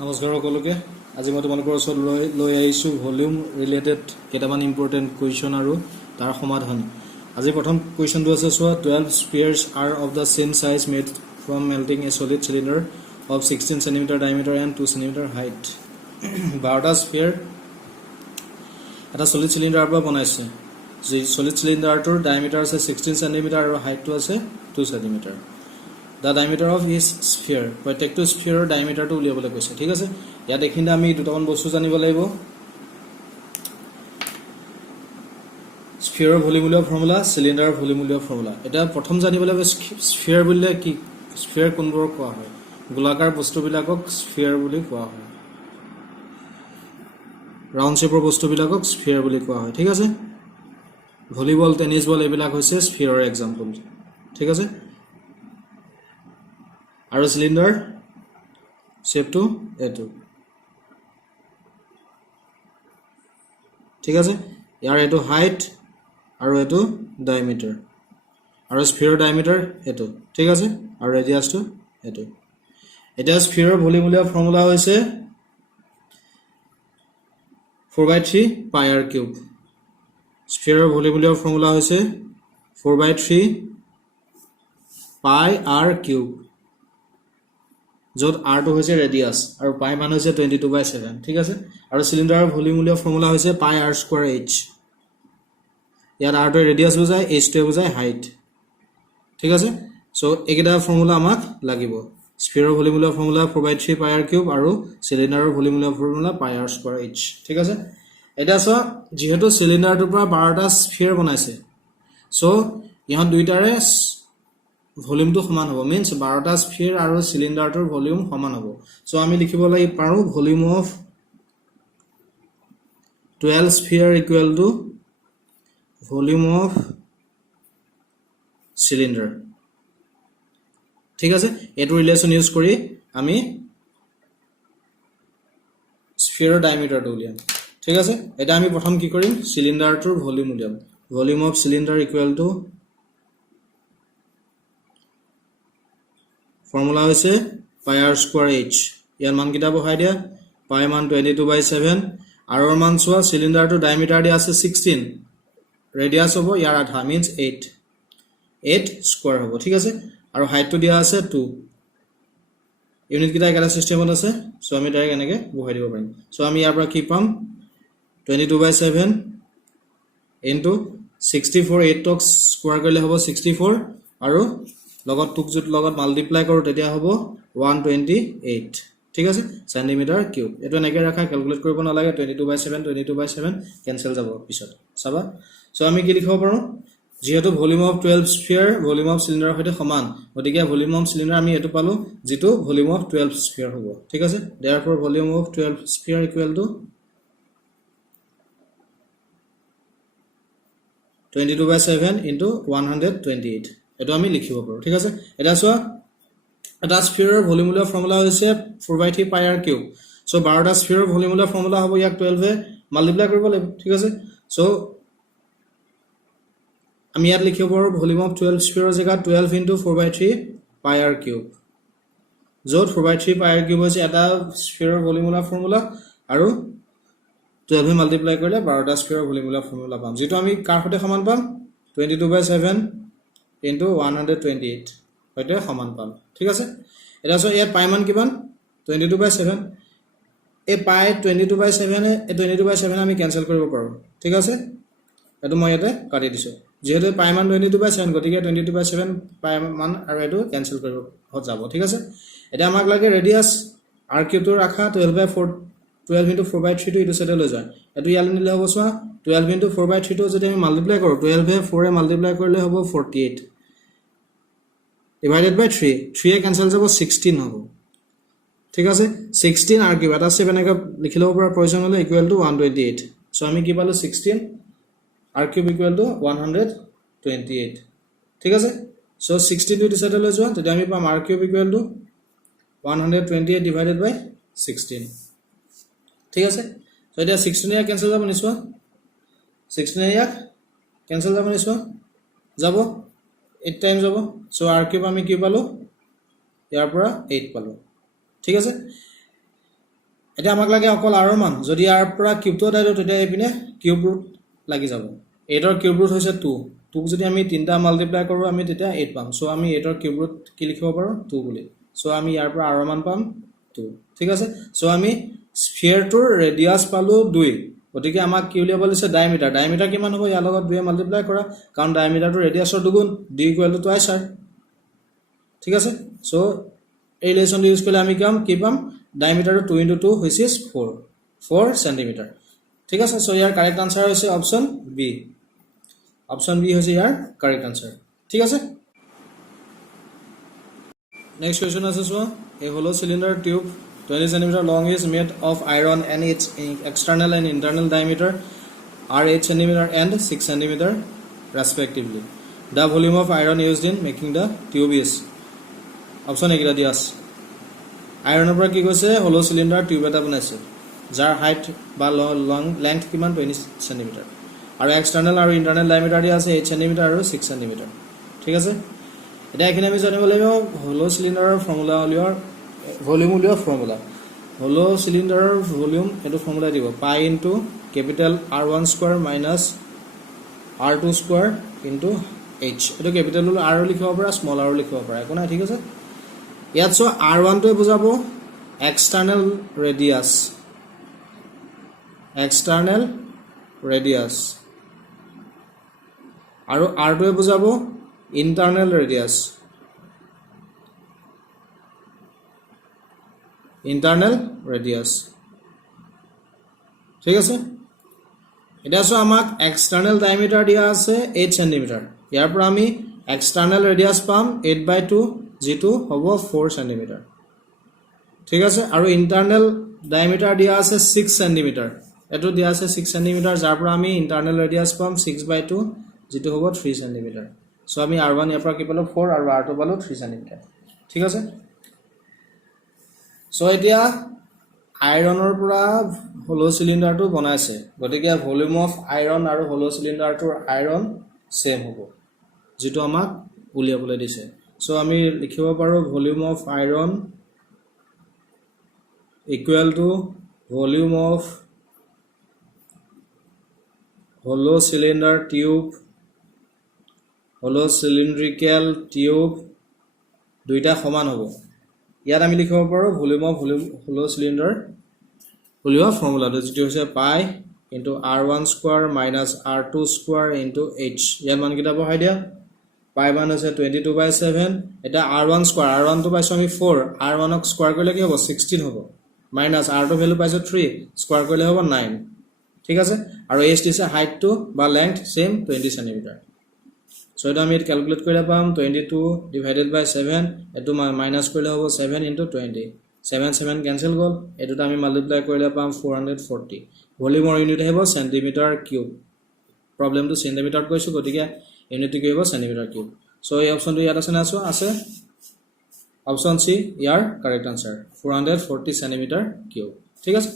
নমস্কাৰ সকলোকে আজি মই তোমালোকৰ ওচৰত লৈ আহিছোঁ ভলিউম ৰিলেটেড কেইটামান ইম্পৰ্টেণ্ট কুৱেশ্যন আৰু তাৰ সমাধান। আজি প্ৰথম কুৱেশ্যনটো আছে চোৱা 12 spheres are of the same size made from melting a solid cylinder of 16 cm diameter and 2 cm height। 12টা sphere এটা সলিড চিলিণ্ডাৰৰ পৰা বনাইছে। যি সলিড চিলিণ্ডাৰটোৰ ডায়ামিটাৰ আছে 16 cm আৰু হাইটটো আছে 2 cm। The diameter of each sphere প্ৰত্যেকটো স্ফিয়াৰৰ ডায়ামিটাৰটো উলিয়াবলৈ কৈছে। ঠিক আছে, ইয়াত দেখিলে আমি দুটামান বস্তু জানিব লাগিব। স্ফিয়াৰৰ ভলিউম উলিওৱা ফৰ্মুলা, চিলিণ্ডাৰৰ ভলিউম উলিওৱা ফৰ্মুলা। এটা প্ৰথম জানিব লাগিব স্ফিয়াৰ বুলিলে কি, স্ফিয়াৰ কোনবোৰক কোৱা হয়। গোলাকাৰ বস্তুবিলাকক স্ফিয়াৰ বুলি কোৱা হয়, ৰাউণ্ড শেপৰ বস্তুবিলাকক স্ফিয়াৰ বুলি কোৱা হয়। ঠিক আছে, ভলীবল, টেনিছ বল এইবিলাক হৈছে স্ফিয়াৰৰ এক্সাম্পল। ঠিক আছে, আৰু চিলিণ্ডাৰ শেপটো এইটো। ঠিক আছে, ইয়াৰ এইটো হাইট আৰু এইটো ডায়ামিটাৰ, আৰু স্ফিয়াৰৰ ডায়ামিটাৰ এইটো। ঠিক আছে, আৰু ৰেডিয়াছটো এইটো। এতিয়া স্ফিয়াৰৰ ভলিউম উলিওৱা ফৰ্মুলা হৈছে 4/3 পাই আৰ কিউব। স্ফিয়াৰৰ ভলিউম উলিওৱা ফৰ্মুলা হৈছে 4/3 পাই আৰ কিউব, য'ত আৰটো হৈছে ৰেডিয়াছ আৰু পাই মান হৈছে 22/7। ঠিক আছে, আৰু চিলিণ্ডাৰৰ ভলিউম উলিওৱা ফৰ্মুলা হৈছে পাই আৰ স্কোৱাৰ এইচ। ইয়াত আৰটোৱে ৰেডিয়াছ বুজায়, এইচটোৱে বুজায় হাইট। ঠিক আছে, চ' এইকেইটা ফৰ্মুলা আমাক লাগিব। স্ফিয়াৰৰ ভলিউম উলিওৱা ফৰ্মুলা 4/3 পাই আৰ কিউব আৰু চিলিণ্ডাৰৰ ভলিউম উলিওৱা ফৰ্মুলা পাই আৰ স্কোৱাৰ এইচ। ঠিক আছে, এতিয়া চোৱা, যিহেতু চিলিণ্ডাৰটোৰ পৰা 12টা স্ফিয়াৰ বনাইছে, চ' ইহঁত দুইটাৰে ভলিউমটো সমান হ'ব। মিনছ 12টা স্ফিয়াৰ আৰু চিলিণ্ডাৰটোৰ ভলিউম সমান হ'ব। চ' আমি লিখিব লাগিব পাৰোঁ volume of 12 sphere equal to volume of cylinder. ঠিক আছে, এইটো ৰিলেশ্যন ইউজ কৰি আমি স্ফিয়াৰৰ ডায়ামিটাৰটো উলিয়াম। ঠিক আছে, এতিয়া আমি প্ৰথম কি কৰিম, চিলিণ্ডাৰটোৰ ভলিউম উলিয়াম। Volume of cylinder equal to formula হৈছে পাই আৰ স্কোৱাৰ এইচ। ইয়াৰ মানকেইটা বহাই দিয়া, পাই মান 22/7, আৰৰ মান চোৱা, চিলিণ্ডাৰটোৰ ডায়ামিটাৰ দিয়া আছে 16, ৰেডিয়াছ হ'ব ইয়াৰ আধা, মিনছ 8 স্কোৱাৰ হ'ব। ঠিক আছে, আৰু হাইটটো দিয়া আছে 2। ইউনিটকেইটা একেটা চিষ্টেমত আছে, চ' আমি ডাইৰেক্ট এনেকৈ বহাই দিব পাৰিম। চ' আমি ইয়াৰ পৰা কি পাম, 22/7 ইনটু 64, 8ক স্কোৱাৰ কৰিলে হ'ব 64, আৰু লগত 2ক যদি লগত মাল্টিপ্লাই কৰোঁ তেতিয়া হ'ব 128। ঠিক আছে, চেণ্টিমিটাৰ কিউব। এইটো এনেকৈ ৰাখা, কেলকুলেট কৰিব নালাগে। 22/7 কেঞ্চেল যাব পিছত, চাবা। চ' আমি কি লিখিব পাৰোঁ, যিহেতু volume of 12 sphere volume of চিলিণ্ডাৰৰ সৈতে সমান, গতিকে ভলিউম অফ চিলিণ্ডাৰ আমি এইটো পালোঁ, যিটো ভলিউম অফ 12 স্ফিয়াৰ হ'ব। ঠিক আছে, therefore volume of 12 sphere equal to 22/7 into 128। এইটো আমি লিখিব পাৰোঁ। ঠিক আছে, এতিয়া চোৱা, এটা স্ফিয়াৰৰ ভলিউম উলিওৱা ফৰ্মুলা হৈছে 4/3 পাই আৰ কিউব। চ' 12টা স্ফিয়াৰৰ ভলিউম উলিওৱা ফৰ্মুলা হ'ব, ইয়াক 12এ মাল্টিপ্লাই কৰিব লাগিব। ঠিক আছে, চ' আমি ইয়াত লিখিব পাৰোঁ ভলিউম অফ 12 স্ফিয়াৰৰ জেগাত 12 ইনটু 4/3 পাই আৰ কিউব, য'ত 4/3 পাই আৰ কিউব হৈছে এটা স্ফিয়াৰৰ ভলিউম উলিওৱা ফৰ্মুলা, আৰু 12এ মাল্টিপ্লাই কৰিলে 12টা স্ফিয়াৰৰ ভলিউম উলিওৱা ফৰ্মুলা পাম, যিটো আমি কাৰ সৈতে সমান পাম, 22/7 ইনটু 128 সৈতে সমান পাম। ঠিক আছে, এতিয়া চোৱা, ইয়াত পাই মান কিমান, 22/7। এই পাই 22/7 এই 22/7 আমি কেঞ্চেল কৰিব পাৰোঁ। ঠিক আছে, এইটো মই ইয়াতে কাটি দিছোঁ। যিহেতু পাই মান 22/7, গতিকে 22/7 পাই মান আৰু এইটো কেঞ্চেল কৰিব যাব। ঠিক আছে, এতিয়া আমাক লাগে ৰেডিয়াছ। আৰ কিউবটো ৰাখা, 12 ইনটু 4/3টো এইটো চাইডে লৈ যায়, এইটো ইয়ালৈ নিলে হ'ব। চোৱা, 12 ইনটু 4/3টো যদি আমি মাল্টিপ্লাই কৰোঁ, 12এ 4এ মাল্টিপ্লাই কৰিলে হ'ব 48 ডিভাইডেড বাই 3, 3এ কেঞ্চেল যাব, 16 হ'ব। ঠিক আছে, 16 আৰ কিউব, এটা ষ্টেপ এনেকৈ লিখি ল'ব পৰা প্ৰয়োজন হ'লে, ইকুৱেল টু 128। চ' আমি কি পালোঁ, 16 আৰ কিউব ইকুৱেল টু 128। ঠিক আছে, চ' 16টো এইটো চাইডে লৈ যোৱা, তেতিয়া আমি পাম R cube equal to 128 divided by 16। ঠিক আছে, চ' এতিয়া 16 ইয়াক কেঞ্চেল যাব নিচোৱা, 16 ইয়াক কেঞ্চেল যাব নিচোৱা, যাব 8 টাইম যাব। চ' আৰ কিউব আমি কি পালোঁ, ইয়াৰ পৰা 8 পালোঁ। ঠিক আছে, এটা আমাক লাগে অকল r ৰ মান যদি r পৰা কিউবটো আঁতৰাই দিওঁ তেতিয়া এইপিনে কিউব ৰুট লাগি যাব 8 ৰ কিউব ৰুট হৈছে 2 2 যদি আমি তিনটা মাল্টিপ্লাই কৰো আমি তেতিয়া 8 পাম সো আমি 8 ৰ কিউব ৰুট কি লিখিব পাৰো 2 বুলি সো আমি ইয়াৰ পৰা r ৰ মান পাম 2 ঠিক আছে সো আমি স্ফিয়াৰটোৰ ৰেডিয়াস পালো 2 গতিকে আমাক কি উলিয়াব লৈছে ডায়ামিটাৰ ডায়ামিটাৰ কিমান হ'ব ইয়াৰ লগত 2 মাল্টিপ্লাই কৰা কাৰণ ডায়ামিটাৰটো ৰেডিয়াসৰ দুগুণ d = twice r ঠিক আছে সো এই ৰিলেচনটো ইউজ কৰিলে আমি কি পাম ডায়ামিটাৰ 2 * 2 which is 4 cm ঠিক আছে সো ইয়াৰ কাৰেক্ট আনসাৰ হৈছে অপশন বি হৈছে ইয়াৰ কারেক্ট আনসার ঠিক আছে নেক্সট কোয়েশ্চন আছে so a hollow cylinder tube 20 cm long is made of iron and its external and internal diameter are 8 cm and 6 cm respectively the volume of iron used in making the tube is option A দিয়া আছে আয়ৰণৰ পৰা কি কৈছে হলো সিলিন্ডাৰ tube এটা বনাইছে যাৰ height বা লং লেংথ কিমান 20 cm আৰু এক্সটাৰ্নাল আৰু ইন্টাৰনাল ডায়ামিটাৰ দিয়া আছে 8 cm আৰু 6 cm ঠিক আছে এটা এখানে আমি জানিব লাগিব হলো সিলিন্ডাৰৰ ফৰ্মুলা উলিওৱাৰ ভলিউম উলিওৱাৰ ফৰ্মুলা হলো সিলিন্ডাৰৰ ভলিউম এটো ফৰ্মুলা দিব পাই into capital r1 square minus r2 square into h এটো ক্যাপিটাল r লিখিব পাৰা স্মল r লিখিব পাৰা কোনা ঠিক আছে ইয়াত সো r1 টো বুজাবো এক্সটাৰ্নাল ৰেডিয়াস আৰু r2 বুজাবো ইন্টাৰনাল ৰেডিয়াস ঠিক আছে এটা সো আমাক এক্সটাৰ্নাল ডায়ামিটাৰ দিয়া আছে 8 cm ইয়াৰ পৰা আমি এক্সটাৰ্নাল ৰেডিয়াস পাম 8/2 যেটো হ'ব 4 cm ঠিক আছে আৰু ইন্টাৰনাল ডায়ামিটাৰ দিয়া আছে 6 cm এটো দিয়া আছে 6 cm যাৰ পৰা আমি ইন্টাৰনাল ৰেডিয়াস পাম 6/2 যেটো হ'ব 3 cm সো আমি r1 ইয়াৰ পৰা কি পালো 4 আৰু r2 পালো 3 cm ঠিক আছে সো এতিয়া আইৰণৰ পৰা হলো সিলিন্ডাৰটো বনাইছে গতিকে ভলিউম অফ আইৰন আৰু হলো সিলিন্ডাৰটোৰ আইৰন সেম হ'ব যেটো আমাক উলিয়াবলৈ দিছে সো আমি লিখিব পাৰো volume of iron equal to volume of হলো সিলিন্ডাৰ টিউব হলো সিলিন্ড্ৰিকেল টিউব দুইটা সমান হ'ব ইয়াত আমি লিখিব পাৰো ভলিউম অফ হলো সিলিন্ডাৰ উলিওৱা ফৰ্মুলাটো যেটো হৈছে পাই into r1 square minus r2 square into h ইয়াৰ মান কিটা বহাই দিয়া পাই মান আছে 22/7 এটা r1 স্কয়াৰ r1 তো পাইছো আমি 4 r1 ক স্কয়াৰ কৰিলে কি হ'ব 16 হ'ব মাইনাস r2 ভ্যালু পাইছো 3 স্কয়াৰ কৰিলে হ'ব 9 ঠিক আছে আৰু h দিছে হাইট টু বা লেংথ সেম 20 cm সো এটা আমি ক্যালকুলেট কৰিলে পাম 22 ডিভাইডেড বাই 7 এটো মাইনাস কৰিলে হ'ব 7 * 20 7 ক্যান্সেল গল এটোটা আমি মাল্টিপ্লাই কৰিলে পাম 440 ভলিউমৰ ইউনিট হ'ব সেন্টিমিটাৰ কিউব প্ৰবলেমটো সেন্টিমিটাৰত কৈছো গতিকে ইউনিটটো কি হ'ব সেন্টিমিটাৰ কিউব সো এই অপচনটো ইয়াত আছে না আছে অপচন সি ইয়াৰ কাৰেক্ট আনসাৰ 440 সেন্টিমিটাৰ কিউব ঠিক আছে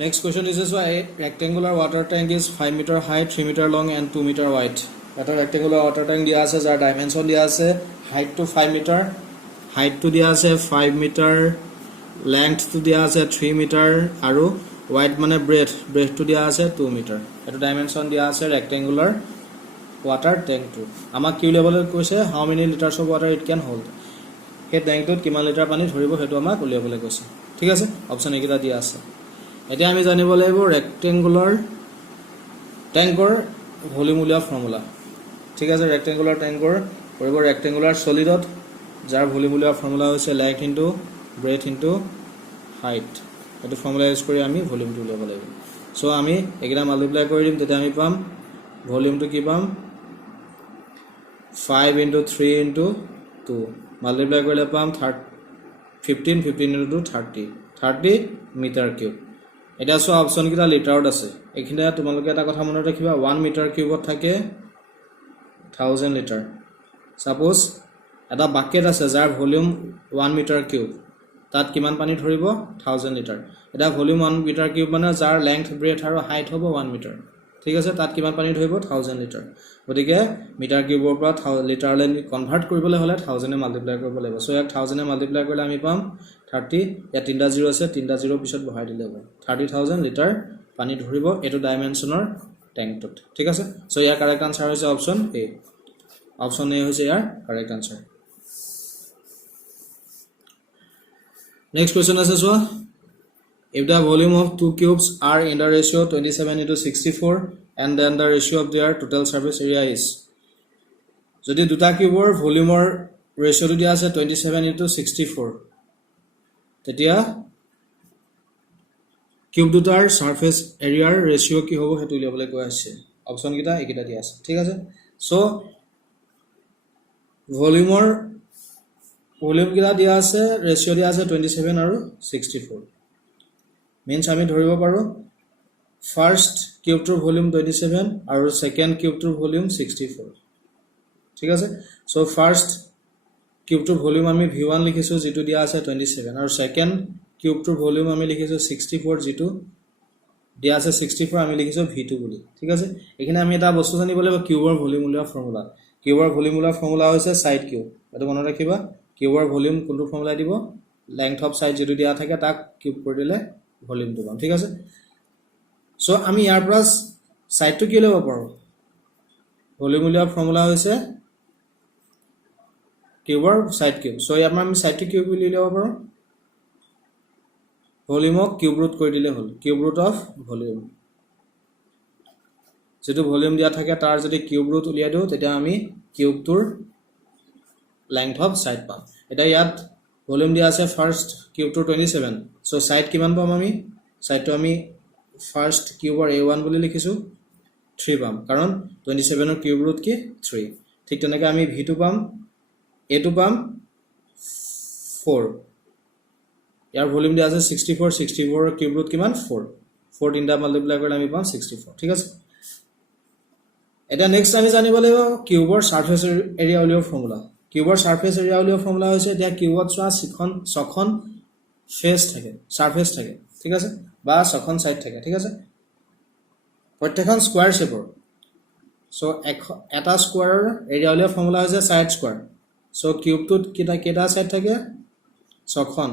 next question is a rectangular water tank is 5 meter high 3 meter long and 2 meter wide এটা rectangular water tank দিয়া আছে যাৰ ডাইমেনশন দিয়া আছে height to 5 metre height to দিয়া আছে 5 মিটাৰ লেংথ টু দিয়া আছে 3 মিটাৰ আৰু ওয়াইড মানে ব্ৰেথ টু দিয়া আছে 2 মিটাৰ এটা ডাইমেনশন দিয়া আছে rectangular water tank টু আমাক কি উলিয়াবলৈ কৈছে how many liters of water it can hold হে ট্যাঙ্কটোত কিমান লিটাৰ পানী ধৰিব হেতু আমাক উলিয়াবলৈ কৈছে ঠিক আছে অপচন একিটা দিয়া আছে এতিয়া আমি জানিব লাগিব rectangular ট্যাঙ্কৰ ভলিউম উলিওৱা ফৰ্মুলা ঠিক আছে rectangular ট্যাঙ্কৰ কৰিব rectangular solidত যাৰ ভলিউম উলিওৱা ফৰ্মুলা হৈছে length into breadth into height এটো ফৰ্মুলা ইউজ কৰি আমি ভলিউমটো উলিয়াব লাগিব সো আমি একিটা মাল্টিপ্লাই কৰি দিম তেতিয়া আমি পাম ভলিউমটো কি পাম 5 into 3 into 2 মাল্টিপ্লাই কৰিলে পাম 15 into 30 মিটাৰ কিউব এটা সো অপচন কিটা লিটাৰত আছে এখিনা তোমালোকে এটা কথা মনত ৰাখিবা 1 মিটাৰ কিউবত থাকে 1000 লিটাৰ সাপোজ এটা বাকেট আছে যাৰ ভলিউম 1 মিটাৰ কিউব তাত কিমান পানী ধৰিব 1000 লিটাৰ এটা ভলিউম 1 মিটাৰ কিউব মানে যাৰ লেংথ ব্ৰেথ আৰু হাইট হ'ব 1 মিটাৰ ঠিক আছে তাত কিমান পানী ধৰিব 1000 লিটাৰ গতিকে মিটাৰ কিউবৰ পৰা লিটাৰলৈ কনভাৰ্ট কৰিবলৈ হলে 1000 এ মাল্টিপ্লাই কৰিব লাগিব সো ইয়াক 1000 এ মাল্টিপ্লাই কৰিলে আমি পাম 30 ইয়াত তিনটা জিৰো আছে তিনটা জিৰো পিছত বহাই দিলে হ'ব 30000 লিটাৰ পানী ধৰিব এটো ডাইমেনশনৰ ট্যাঙ্কটোত ঠিক আছে সো ইয়াৰ কাৰেক্ট আনসাৰ হৈছে অপচন এ অপচন এ হৈছে ইয়াৰ কাৰেক্ট আনসাৰ নেক্সট কোৱেশ্চন আছে so if the volume of two cubes are in the ratio 27:64 and then the ratio of their total surface area is যদি দুটা কিউবৰ ভলিউমৰ ৰেশিওটো দিয়া আছে 27:64 তেতিয়া কিউব দুটাৰ surface এৰিয়াৰ ৰেশিও কি হ'ব হেতু উলিয়াবলৈ কৈ আছে অপচন কিটা একিটা দিয়া আছে ঠিক আছে সো ভলিউম কিটা দিয়া আছে ৰেশিও দিয়া আছে 27 আৰু 64 means আমি ধৰিব পাৰো ফাৰ্স্ট কিউবটোৰ ভলিউম 27 আৰু সেকেন্ড কিউবটোৰ ভলিউম 64 ঠিক আছে সো ফাৰ্স্ট কিউবটোৰ ভলিউম আমি v1 লিখিছো যেটো দিয়া আছে 27 আৰু সেকেন্ড কিউবটোৰ ভলিউম আমি লিখিছো 64 যেটো দিয়া আছে 64 আমি লিখিছো v2 বুলি ঠিক আছে এখানে আমি এটা বস্তু জানিব লাগিব কিউবৰ ভলিউম উলিওৱা ফৰ্মুলা কিউবৰ ভলিউম উলিওৱা ফৰ্মুলা হৈছে সাইড কিউব এটো মনত ৰাখিবা কিউবৰ ভলিউম কোনটো ফৰ্মুলা দিব লেংথ অফ সাইড যেটো দিয়া থাকে তাক কিউব কৰি দিলে ভলিউম টো পাম ঠিক আছে সো আমি ইয়াৰ পৰা সাইডটো কি ল'ব পাৰো ভলিউম উলিওৱা ফৰ্মুলা হৈছে কিউবৰ সাইড কিউব সো ইয়াৰ পৰা আমি সাইডটো কিউব বুলি ল'ব পাৰো ভলিউমক কিউব ৰুট কৰি দিলে হল কিউব ৰুট অফ ভলিউম যেটো ভলিউম দিয়া থাকে তাৰ যদি কিউব ৰুট উলিয়াই দিও তেতিয়া আমি কিউবটোৰ লেংথ অফ সাইড পাম এটা ইয়াত ভলিউম দিয়া আছে ফাৰ্স্ট কিউবটোৰ 27 সো সাইড কিমান পাম আমি সাইডটো আমি ফাৰ্স্ট কিউবৰ a1 বুলি লিখিছো 3 পাম কাৰণ 27 ৰ কিউব ৰুট কি 3 ঠিক তেনেকৈ আমি v2 পাম a2 পাম 4 ইয়াৰ ভলিউম দিয়া আছে 64 ৰ কিউব ৰুট কিমান 4 তিনটা মাল্টিপ্লাই কৰিলে আমি পাম 64 ঠিক আছে এটা নেক্সট আমি জানিব লাগিব কিউবৰ সাৰফেস এৰিয়া উলিওৱা ফৰ্মুলা কিউবৰ সাৰফেস এৰিয়া উলিওৱা ফৰ্মুলা হৈছে দিয়া কিউবত চোৱা ছখন ফেস থাকে সাৰফেস থাকে ঠিক আছে বা ছখন সাইড থাকে ঠিক আছে প্ৰত্যেকখন স্কয়াৰ শেপৰ সো এটা স্কয়াৰৰ এৰিয়া উলিওৱা ফৰ্মুলা হৈছে সাইড স্কয়াৰ সো কিউবটোত কেটা সাইড থাকে ছখন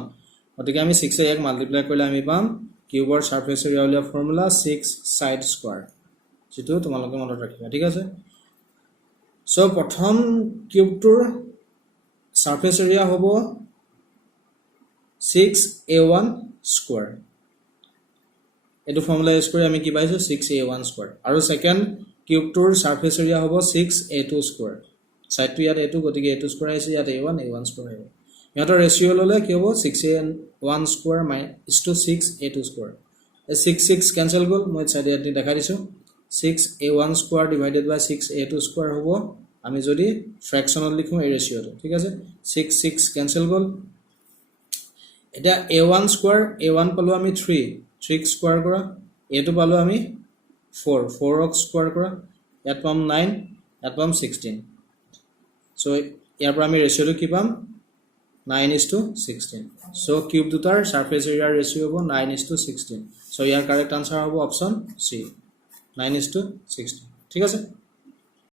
গতিকে আমি 6 এ এক মাল্টিপ্লাই কৰিলে আমি পাম কিউবৰ সাৰফেস এৰিয়া উলিওৱা ফৰ্মুলা 6 সাইড স্কয়াৰ যেটো তোমালোকে মনত ৰাখিবা ঠিক আছে সো প্ৰথম কিউবটোৰ সাৰফেস এৰিয়া হ'ব 6a1 স্কয়াৰ এটো ফৰ্মুলা ইউজ কৰি আমি কি পাইছো 6a1 স্কয়াৰ আৰু সেকেন্ড কিউবটোৰ সাৰফেস এৰিয়া হ'ব 6a2 স্কয়াৰ সাইডটো ইয়াত a2 গতিকে a2 স্কয়াৰ আছে ইয়াত a1 স্কয়াৰ হ'ব ইয়াতৰ ৰেশিও ললে কি হ'ব 6a1 square - 6a2 square 6 cancel গল মই সাইড ইয়াত দেখা দিছো 6a1 স্কয়াৰ ডিভাইডেড বাই 6a2 স্কয়াৰ হ'ব আমি যদি ফ্ৰেকশনত লিখো এই ৰেশিওটো ঠিক আছে 6 কেনসেল গল এটা a1 স্কয়াৰ a1 পালো আমি 3 স্কয়াৰ কৰা a2 পালো আমি 4 ক স্কয়াৰ কৰা ইয়াত পাম 9 ইয়াত পাম 16 সো ইয়াৰ পৰা আমি ৰেশিওটো কি পাম 9:16 সো কিউব দুটাৰ সাৰফেস এৰিয়াৰ ৰেশিও হ'ব 9:16 সো ইয়াৰ কাৰেক্ট আনসাৰ হ'ব অপচন সি 9:16 ঠিক আছে